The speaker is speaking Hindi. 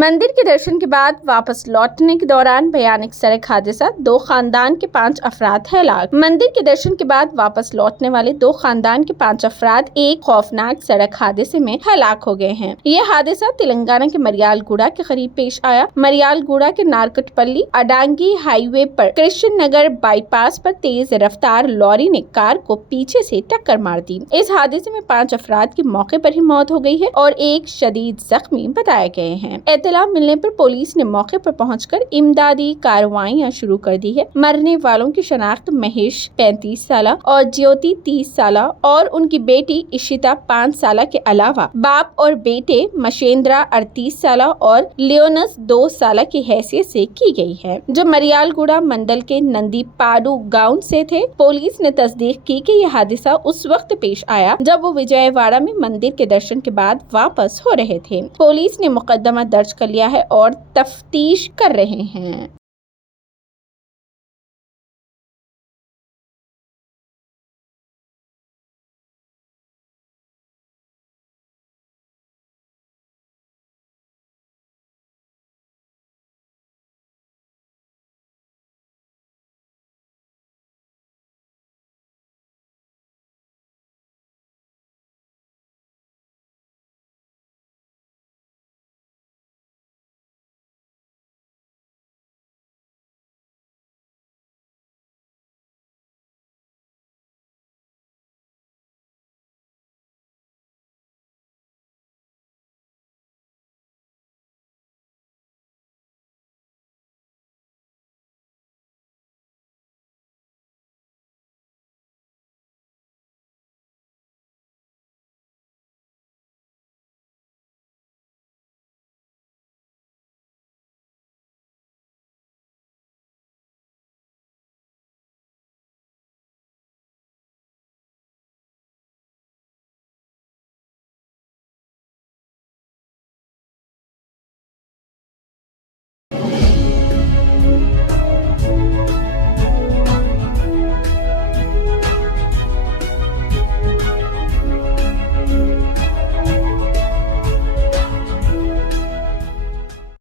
मंदिर के दर्शन के बाद वापस लौटने के दौरान भयानक सड़क हादसा, 2 खानदान के 5 अफराद हलाक। मंदिर के दर्शन के बाद वापस लौटने वाले 2 खानदान के 5 अफराद एक खौफनाक सड़क हादसे में हलाक हो गए हैं। यह हादसा तेलंगाना के मरियालगुड़ा के करीब पेश आया। मरियालगुड़ा के नारकटपल्ली अडांगी हाईवे पर कृष्ण नगर बाईपास पर तेज रफ्तार लॉरी ने कार को पीछे से टक्कर मार दी। इस हादसे में 5 अफराद की मौके पर ही मौत हो गई है और एक शदीद जख्मी बताए गए हैं। इत्तला मिलने पर पुलिस ने मौके पर पहुंचकर इमदादी कार्रवाइयां शुरू कर दी है। मरने वालों की शनाख्त महेश 35 साल और ज्योति 30 साल और उनकी बेटी इशिता 5 साल के अलावा बाप और बेटे मशेंद्रा 38 साल और लियोनस 2 साल की हैसियत से की गई है, जो मरियालगुड़ा मंडल के नंदीपाडू गांव से थे। पुलिस ने तस्दीक की कि यह हादसा उस वक्त पेश आया जब वो विजयवाड़ा में मंदिर के दर्शन के बाद वापस हो रहे थे। पुलिस ने मुकदमा दर्ज कर लिया है और तफ्तीश कर रहे हैं।